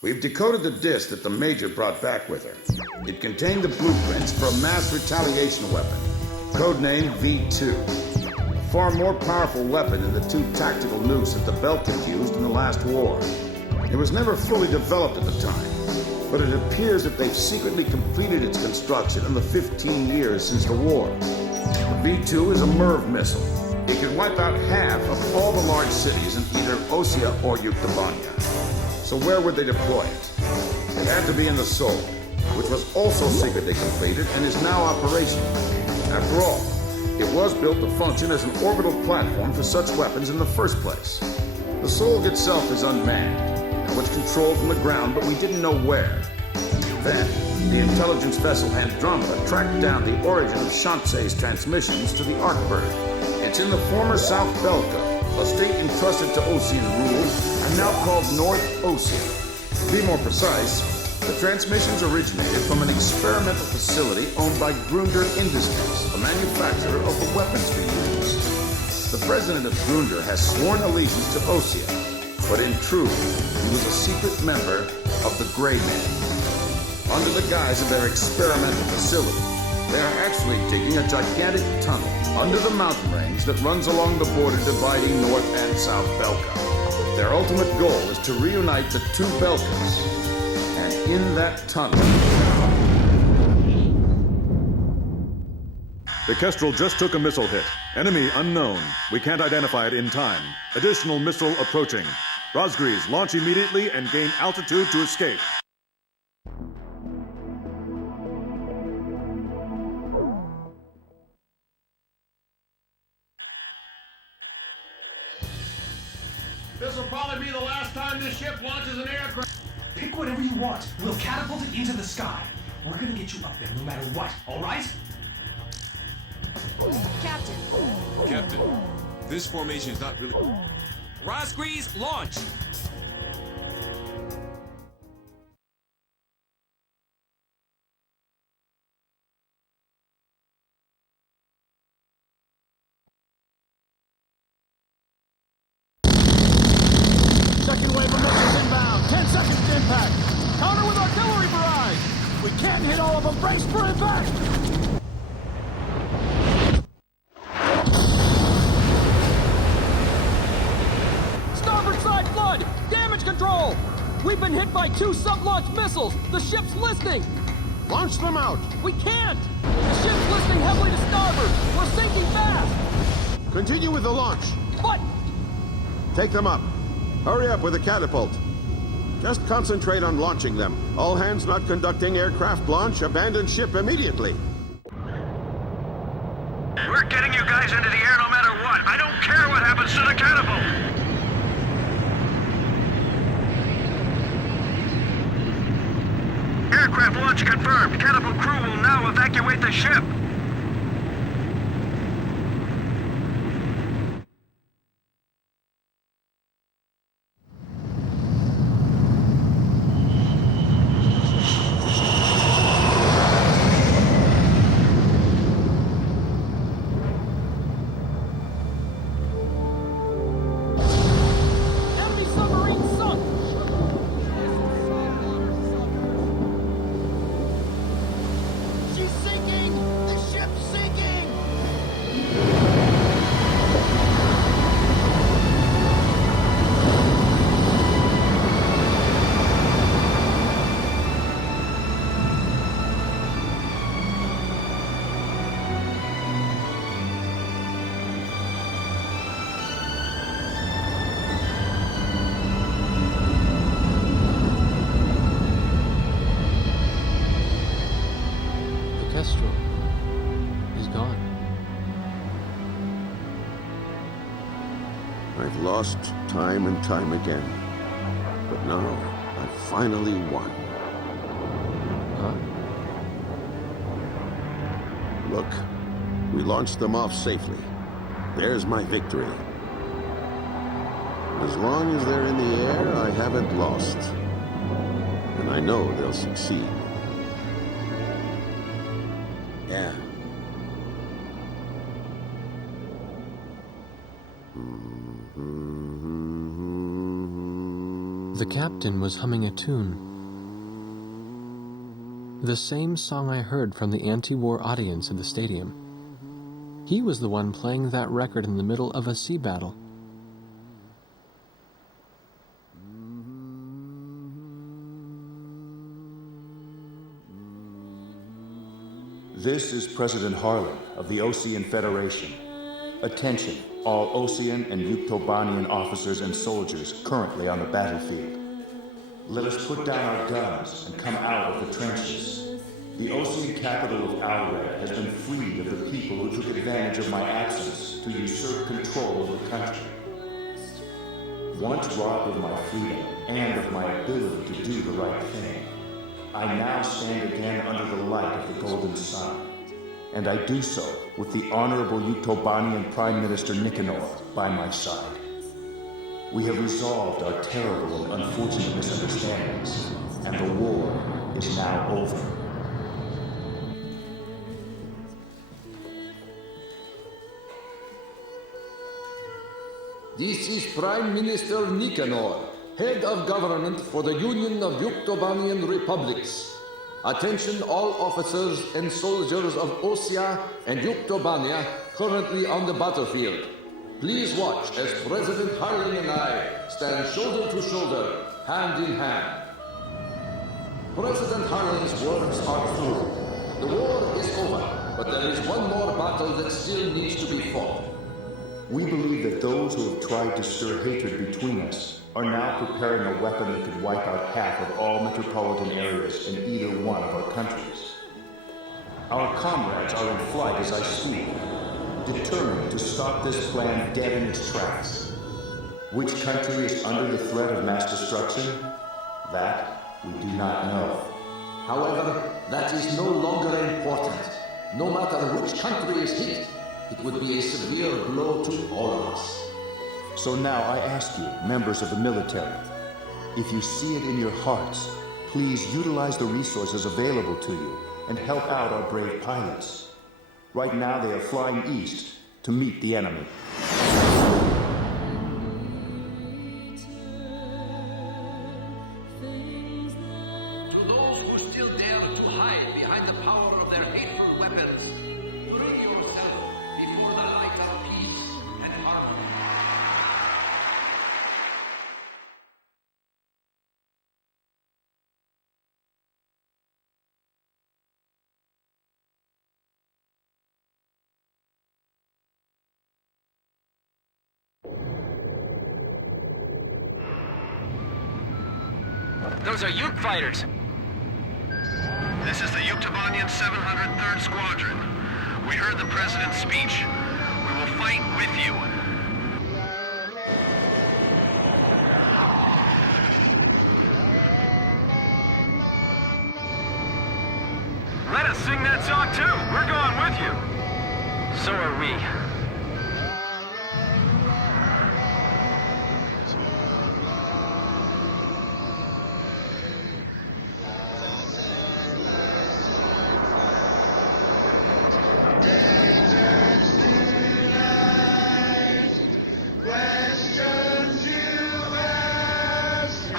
We've decoded the disk that the Major brought back with her. It contained the blueprints for a mass retaliation weapon, codenamed V2. A far more powerful weapon than the two tactical nukes that the Belkans used in the last war. It was never fully developed at the time, but it appears that they've secretly completed its construction in the 15 years since the war. The V2 is a MIRV missile. It can wipe out half of all the large cities in either Osea or Yuktavania. So where would they deploy it? It had to be in the Sol, which was also secretly completed and is now operational. After all, it was built to function as an orbital platform for such weapons in the first place. The Sol itself is unmanned and was controlled from the ground, but we didn't know where. Then, the intelligence vessel Andromeda tracked down the origin of Shanxe's transmissions to the Arkbird. It's in the former South Belka, a state entrusted to Osean rule and now called North Osea. To be more precise, the transmissions originated from an experimental facility owned by Gründer Industries, a manufacturer of the weapons we use. The president of Gründer has sworn allegiance to Osea, but in truth, he was a secret member of the Grey Men. Under the guise of their experimental facility, they are actually digging a gigantic tunnel under the mountain range that runs along the border dividing North and South Belka. Their ultimate goal is to reunite the two Belkas, and in that tunnel... The Kestrel just took a missile hit. Enemy unknown. We can't identify it in time. Additional missile approaching. Razgriz, launch immediately and gain altitude to escape. This'll probably be the last time this ship launches an aircraft. Pick whatever you want. We'll catapult it into the sky. We're gonna get you up there no matter what, all right? Captain, this formation is not really... Razgriz, launch! Second wave of missiles inbound. 10 seconds to impact. Counter with artillery barrage. We can't hit all of them. Brace for impact. Starboard side flood. Damage control. We've been hit by 2 sub-launch missiles. The ship's listing. Launch them out. We can't. The ship's listing heavily to starboard. We're sinking fast. Continue with the launch. But... Take them up. Hurry up with the catapult. Just concentrate on launching them. All hands not conducting aircraft launch, abandon ship immediately. We're getting you guys into the air no matter what. I don't care what happens to the catapult. Aircraft launch confirmed. Catapult crew will now evacuate the ship. I've lost time and time again. But now, I've finally won. Look, we launched them off safely. There's my victory. As long as they're in the air, I haven't lost. And I know they'll succeed. Yeah. The captain was humming a tune. The same song I heard from the anti-war audience in the stadium. He was the one playing that record in the middle of a sea battle. This is President Harlan of the Osean Federation. Attention, all Osean and Yuktobanian officers and soldiers currently on the battlefield. Let us put down our guns and come out of the trenches. The Osean capital of Alred has been freed of the people who took advantage of my absence to usurp control of the country. Once robbed of my freedom and of my ability to do the right thing, I now stand again under the light of the golden sun. And I do so with the Honorable Yuktobanian Prime Minister Nicanor by my side. We have resolved our terrible and unfortunate misunderstandings, and the war is now over. This is Prime Minister Nicanor, head of government for the Union of Yuktobanian Republics. Attention all officers and soldiers of Osea and Yuktobania currently on the battlefield. Please watch as President Harlan and I stand shoulder to shoulder, hand in hand. President Harlan's words are true. The war is over, but there is one more battle that still needs to be fought. We believe that those who have tried to stir hatred between us are now preparing a weapon that could wipe out half of all metropolitan areas in either one of our countries. Our comrades are in flight as I speak, determined to stop this plan dead in its tracks. Which country is under the threat of mass destruction? That we do not know. However, that is no longer important. No matter which country is hit, it would be a severe blow to all of us. So now I ask you, members of the military, if you see it in your hearts, please utilize the resources available to you and help out our brave pilots. Right now they are flying east to meet the enemy. To those who still dare to hide behind the power of their hateful weapons, bring yourself before the light of peace and harmony. Those are Yuk fighters. This is the Yuktobanian 703rd Squadron. We heard the President's speech. We will fight with you. Let us sing that song too. We're going with you. So are we.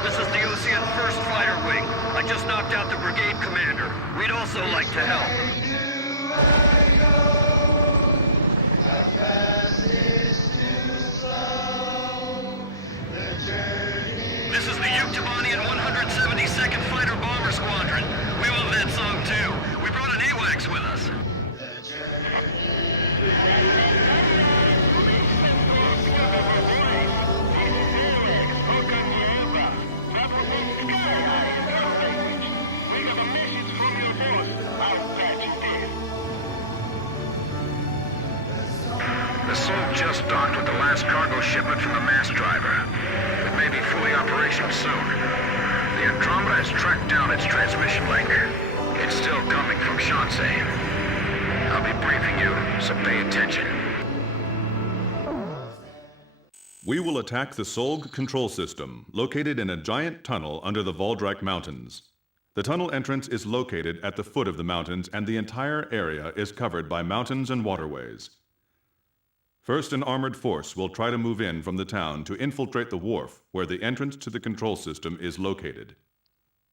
This is the Osean 1st Fighter Wing. I just knocked out the brigade commander. We'd also like to help. This is the Yuktobanian 172nd Fighter Bomber Squadron. We love that song too. We brought an AWACS with us. The Soul just docked with the last cargo shipment from the mass driver. It may be fully operational soon. The Andromeda has tracked down its transmission link. It's still coming from Shansei. I'll be briefing you, so pay attention. We will attack the Solg control system, located in a giant tunnel under the Valdrak Mountains. The tunnel entrance is located at the foot of the mountains, and the entire area is covered by mountains and waterways. First, an armored force will try to move in from the town to infiltrate the wharf where the entrance to the control system is located.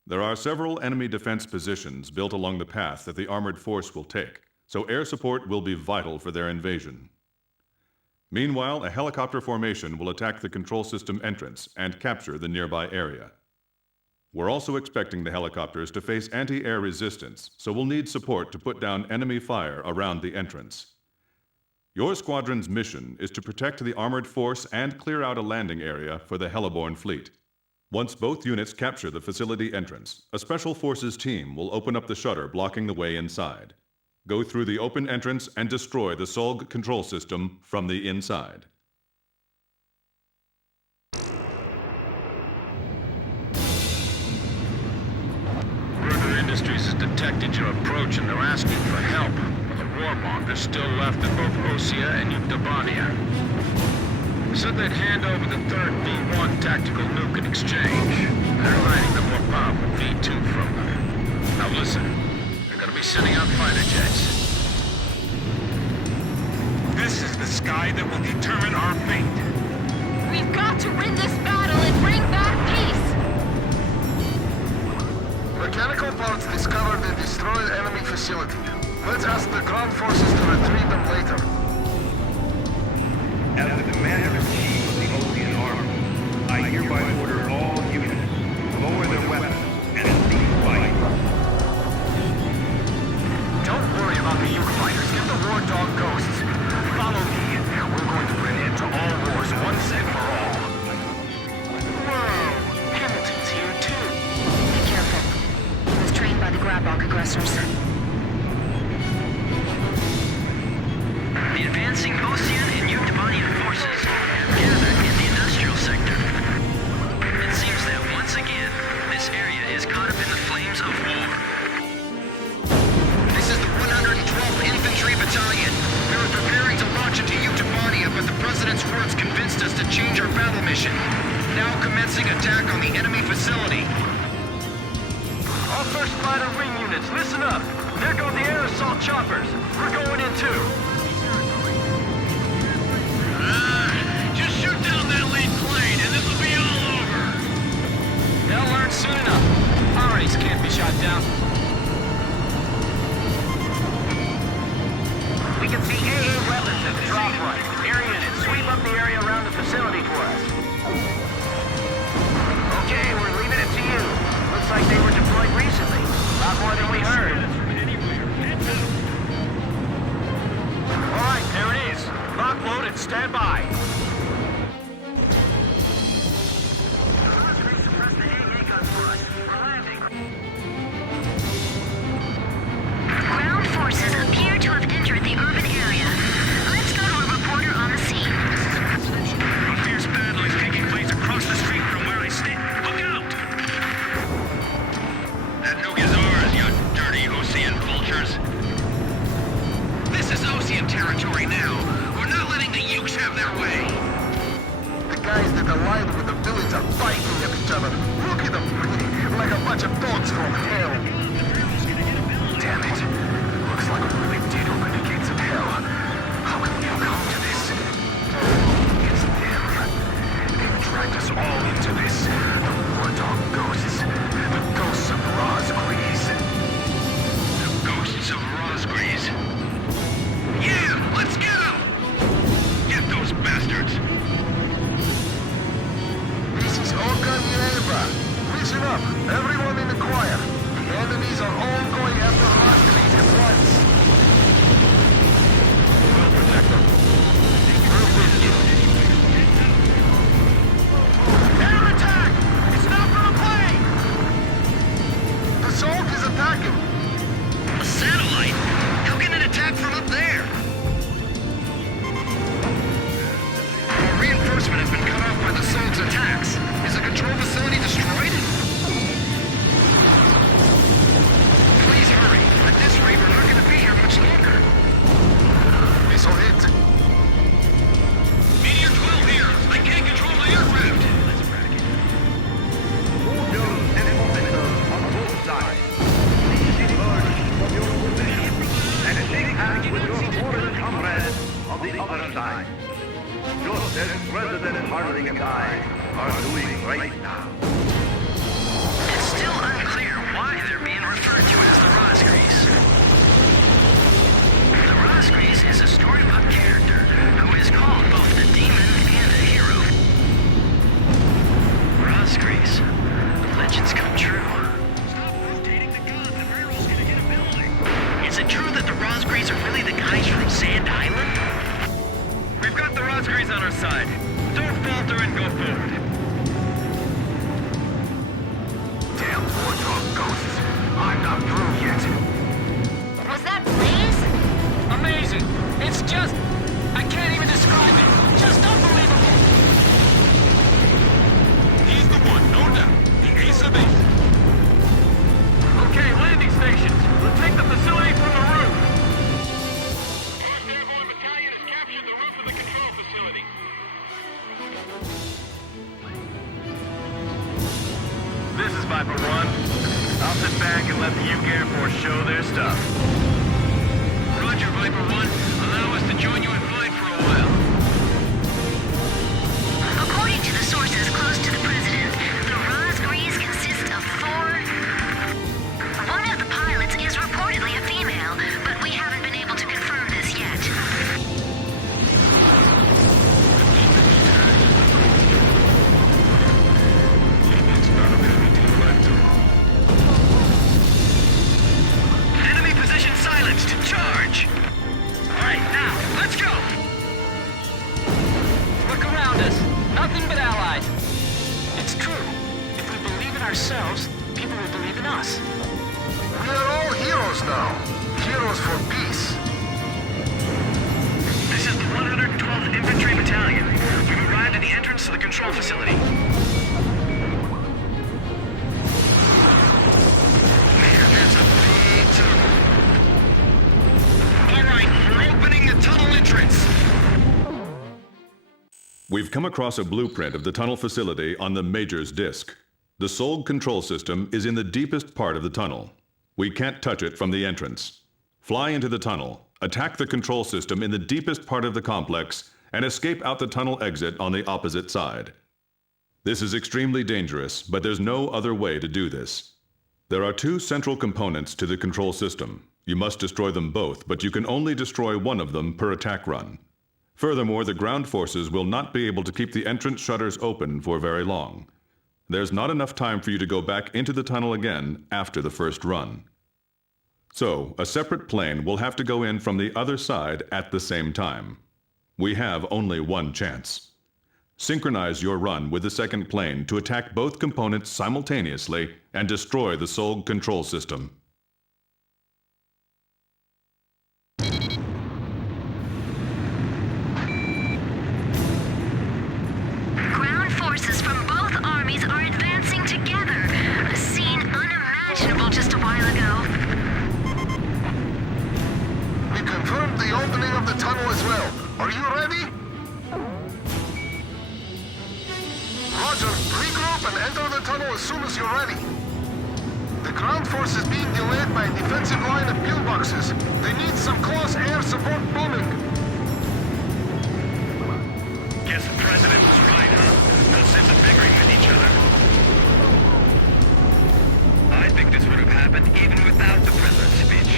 There are several enemy defense positions built along the path that the armored force will take, so air support will be vital for their invasion. Meanwhile, a helicopter formation will attack the control system entrance and capture the nearby area. We're also expecting the helicopters to face anti-air resistance, so we'll need support to put down enemy fire around the entrance. Your squadron's mission is to protect the armored force and clear out a landing area for the heliborne fleet. Once both units capture the facility entrance, a special forces team will open up the shutter blocking the way inside. Go through the open entrance and destroy the SOLG control system from the inside. Gründer Industries has detected your approach and they're asking for help. Warmongers still left in both Hacia and Yuktobania. Said they'd hand over the third V1 tactical nuke in exchange. They're hiding the more powerful V2 from them. Now listen, they're gonna be sending out fighter jets. This is the sky that will determine our fate. We've got to win this battle and bring back peace! Mechanical parts discovered and destroyed enemy facility. Let's ask the ground forces to retrieve them later. As the Commander-in-Chief of the Ocean Army, I hereby order all units to lower their weapons and cease fighting. Don't worry about the Uke fighters. Get the war dog ghosts. Follow me. We're going to put an end to all wars once and for all. Whoa! Hamilton's here too. Be careful. He was trained by the Grabok aggressors. The advancing Ocean and Yuktobanian forces have gathered in the industrial sector. It seems that once again, this area is caught up in the flames of war. This is the 112th Infantry Battalion. We were preparing to launch into Yuktobania, but the President's words convinced us to change our battle mission. Now commencing attack on the enemy facility. All first fighter wing units, listen up! There go the air assault choppers! We're going in too! Just shoot down that lead plane, and this'll be all over! They'll learn soon enough. Armies can't be shot down. We can see AA weapons at the drop point. Air units, sweep up the area around the facility for us. Okay, we're leaving it to you. Looks like they were deployed recently. A lot more than we heard. All right, there it is. Lock, load, and stand by. Ground forces appear to have entered the urban area. Let's go to a reporter on the scene. A fierce battle is taking place across the street from where I stand. Look out! That nuke is ours, you dirty Ocean vultures. This is Ocean territory now. We're not letting the Ukes have their way. The guys that allied with the villains are fighting at each other. Look at them, like a bunch of dogs from hell. Damn it. Looks like we really did open the gates of hell. How can we come to this? It's them. They've dragged us all into this. The war dog ghosts. The ghosts of Razgriz. The ghosts of Razgriz. Yeah! Let's get them! Get those bastards! This is Oka Nieva. Listen up, everyone in the choir. The enemies are all going after Razgriz at once. We'll protect them. We're with you. Air attack! It's not from a plane! The Solk is attacking. A satellite? How can it attack from up there? Our reinforcement has been cut off by the Solg's attacks. Is the control facility destroyed? Please hurry. At this rate, we're not going to be here much longer. Missile hit. Meteor 12 here. I can't control my aircraft. Soldiers and officers on both sides, please emerge from your position and shake hands with your foreign comrades on the other side. just as President Harling and I are doing right now. It's still unclear why they're being referred to as the Razgriz. The Razgriz is a storybook character who is called both a demon and a hero. Razgriz. Legends come true. Stop rotating the gun. The barrel's gonna hit a building. Is it true that the Razgriz are really the guys from Sand Island? We've got the Razgriz on our side. Don't falter and go forward. Damn warthog ghosts. I'm not through yet. Was that Blaze? Amazing. It's just... I can't even describe it. Just unbelievable. He's the one, no doubt. The ace of aces. Okay, landing stations. We'll take the facility from the roof. This is Viper 1. I'll sit back and let the UK Air Force show their stuff. Roger, Viper 1. Allow us to join you in flight for a while. According to the sources close to the president, the Razgriz consist of 4... One of the pilots is reportedly a female, but we haven't been able to confirm this yet. Enemy position silenced. Charge! Alright, now, let's go! Look around us. Nothing but allies. It's true. If we believe in ourselves, people will believe in us. We are all heroes now. Heroes for peace. This is the 112th Infantry Battalion. We've arrived at the entrance to the control facility. Man, that's a big tunnel. Alright, we're opening the tunnel entrance. We've come across a blueprint of the tunnel facility on the Major's disk. The Solg control system is in the deepest part of the tunnel. We can't touch it from the entrance. Fly into the tunnel, attack the control system in the deepest part of the complex, and escape out the tunnel exit on the opposite side. This is extremely dangerous, but there's no other way to do this. There are 2 central components to the control system. You must destroy them both, but you can only destroy one of them per attack run. Furthermore, the ground forces will not be able to keep the entrance shutters open for very long. There's not enough time for you to go back into the tunnel again after the first run. So, a separate plane will have to go in from the other side at the same time. We have only one chance. Synchronize your run with the second plane to attack both components simultaneously and destroy the Solg control system. Ground forces from both armies are advancing together. A scene unimaginable just a while ago. We confirmed the opening of the tunnel as well. Are you ready? Roger, regroup and enter the tunnel as soon as you're ready. The ground force is being delayed by a defensive line of pillboxes. They need some close air support bombing. Guess the president was right, huh? No sense of bickering with each other. I think this would have happened even without the president's speech.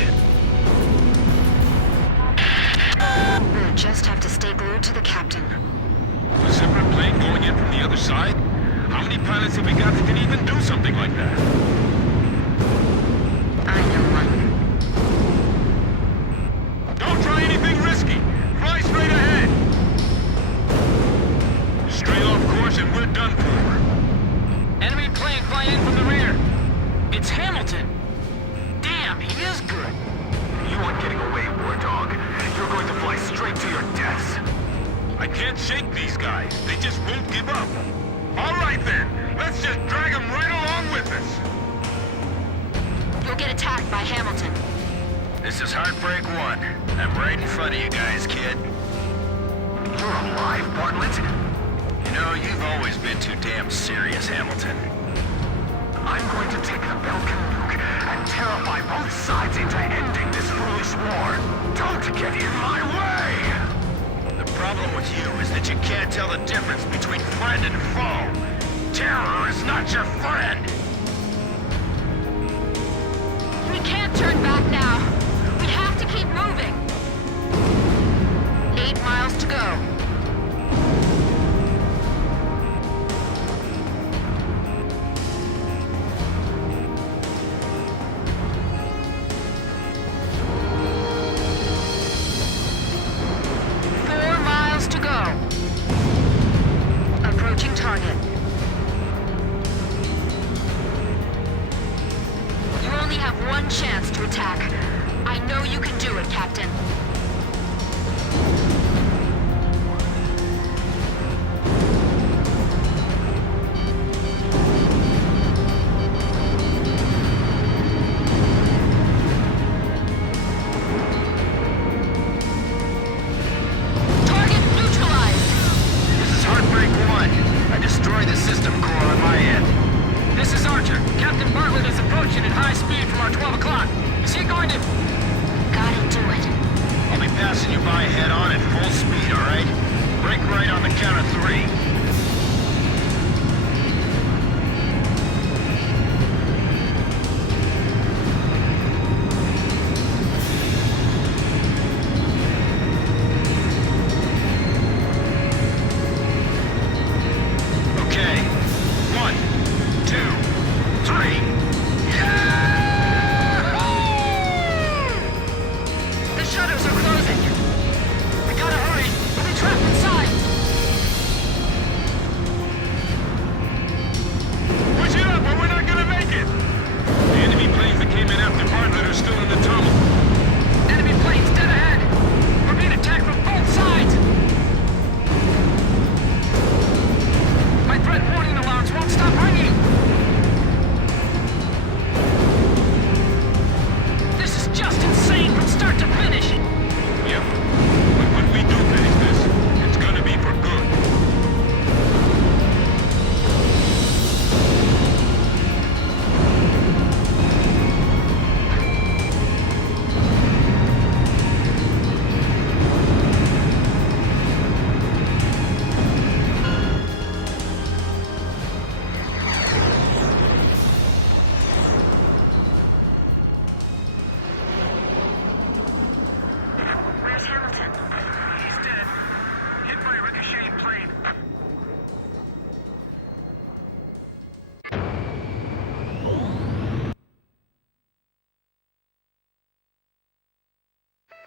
We'll just have to stay glued to the captain. A separate plane going in from the other side? How many pilots have we got that can even do something like that? I know one. Don't try anything risky. Fly straight ahead. Stray off course and we're done for. Enemy plane flying in from the rear. It's Hamilton. Damn, he is good. You aren't getting away, Warthog. You're going to fly straight to your deaths. I can't shake these guys. They just won't give up. All right then. Let's just drag them right along with us. You'll get attacked by Hamilton. This is Heartbreak 1. I'm right in front of you guys, kid. You're alive, Bartlett. You know, you've always been too damn serious, Hamilton. I'm going to take the Belkin nuke and terrify both sides into ending this foolish war. Don't get in my way! The problem with you is that you can't the difference between friend and foe. Terror is not your friend. We can't turn back now. We have to keep moving. 8 miles to go. Target. You only have one chance to attack. I know you can do it, Captain.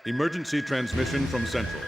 Emergency transmission from Central.